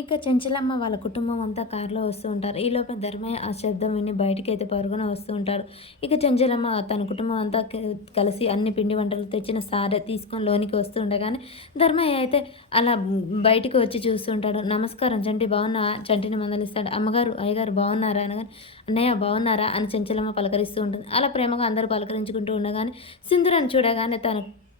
ఇక చెంచలమ్మ వాళ్ళ కుటుంబం అంతా కారులో వస్తూ ఉంటారు. ఈలోపే ధర్మయ్య ఆ శబ్దం విని బయటికైతే పరుగున వస్తూ ఉంటాడు. ఇక చెంచలమ్మ తన కుటుంబం అంతా కలిసి అన్ని పిండి వంటలు తెచ్చిన సారె తీసుకొని లోనికి వస్తూ ఉండగానే ధర్మయ్య అయితే అలా బయటికి వచ్చి చూస్తూ ఉంటాడు. నమస్కారం చంటి బాగున్నా చంటిని మందలిస్తాడు. అమ్మగారు అయ్యగారు బాగున్నారా అనగానే అన్నయ్య బాగున్నారా అని చెంచలమ్మ పలకరిస్తూ ఉంటుంది. అలా ప్రేమగా అందరూ పలకరించుకుంటూ ఉండగానే సింధురని చూడగానే తన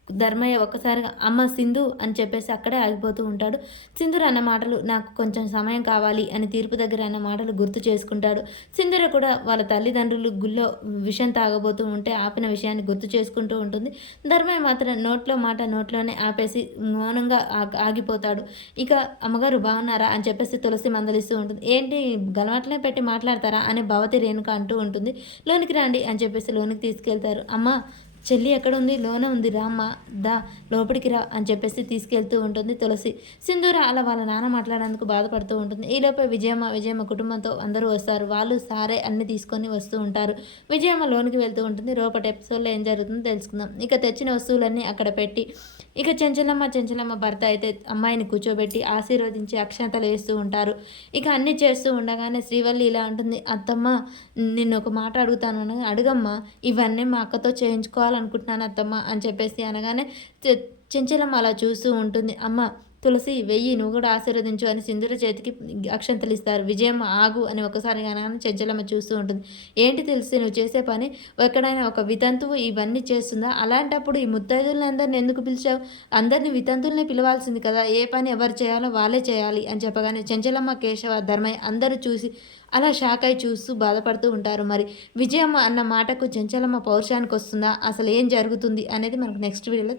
ధర్మయ్య ఒక్కసారిగా అమ్మ సింధు అని చెప్పేసి అక్కడే ఆగిపోతూ ఉంటాడు. సింధూర అన్న మాటలు నాకు కొంచెం సమయం కావాలి అని తీర్పు దగ్గర అన్న మాటలు గుర్తు చేసుకుంటాడు. సింధూర కూడా వాళ్ళ తల్లిదండ్రులు గుళ్ళో విషం తాగబోతూ ఉంటే ఆపిన విషయాన్ని గుర్తు చేసుకుంటూ ఉంటుంది. ధర్మయ్య మాత్రం నోట్లో మాట నోట్లోనే ఆపేసి మౌనంగా ఆగిపోతాడు. ఇక అమ్మగారు బాగున్నారా అని చెప్పేసి తులసి మందలిస్తూ ఉంటుంది. ఏంటి గలవాట్లనే పెట్టి మాట్లాడతారా అని భవతి రేణుక అంటూ ఉంటుంది. లోనికి రండి అని చెప్పేసి లోనికి తీసుకెళ్తారు. అమ్మ చెల్లి ఎక్కడుంది లోన ఉంది రామ్మ దా లోపలికి రా అని చెప్పేసి తీసుకెళ్తూ ఉంటుంది తులసి. సింధూర అలా వాళ్ళ నాన్న మాట్లాడేందుకు బాధపడుతూ ఉంటుంది. ఈలోపే విజయమ్మ కుటుంబంతో అందరూ వస్తారు. వాళ్ళు సారే అన్ని తీసుకొని వస్తూ ఉంటారు. విజయమ్మ లోనికి వెళ్తూ ఉంటుంది. రేపటి ఎపిసోడ్లో ఏం జరుగుతుందో తెలుసుకుందాం. ఇక తెచ్చిన వస్తువులన్నీ అక్కడ పెట్టి ఇక చెంచలమ్మ భర్త అయితే అమ్మాయిని కూర్చోబెట్టి ఆశీర్వదించి అక్షంతలు వేస్తూ ఉంటారు. ఇక అన్నీ చేస్తూ ఉండగానే శ్రీవల్లి ఇలా ఉంటుంది. అత్తమ్మ నిన్ను ఒక మాట అడుగుతాను అనగా అడుగమ్మా ఇవన్నీ మా అక్కతో చేయించుకోవాలనుకుంటున్నాను అత్తమ్మ అని చెప్పేసి అనగానే చెంచలమ్మ అలా చూస్తూ ఉంటుంది. అమ్మ తులసి వెయ్యి నువ్వు కూడా ఆశీర్వదించు అని సింధూర చేతికి అక్షంతలు ఇస్తారు. విజయమ్మ ఆగు అని ఒకసారి అనగానే చెంచలమ్మ చూస్తూ ఉంటుంది. ఏంటి తులసి నువ్వు చేసే పని ఎక్కడైనా ఒక వితంతువు ఇవన్నీ చేస్తుందా? అలాంటప్పుడు ఈ ముత్తైదువులని అందరిని ఎందుకు పిలిచావు? అందరిని వితంతువులనే పిలవాల్సింది కదా! ఏ పని ఎవరు చేయాలో వాళ్ళే చేయాలి అని చెప్పగానే చెంచలమ్మ కేశవ ధర్మయ్య అందరూ చూసి అలా షాక్ అయి చూస్తూ బాధపడుతూ ఉంటారు. మరి విజయమ్మ అన్న మాటకు చెంచలమ్మ పౌరుషానికి వస్తుందా? అసలు ఏం జరుగుతుంది అనేది మనకు నెక్స్ట్ వీడియోలో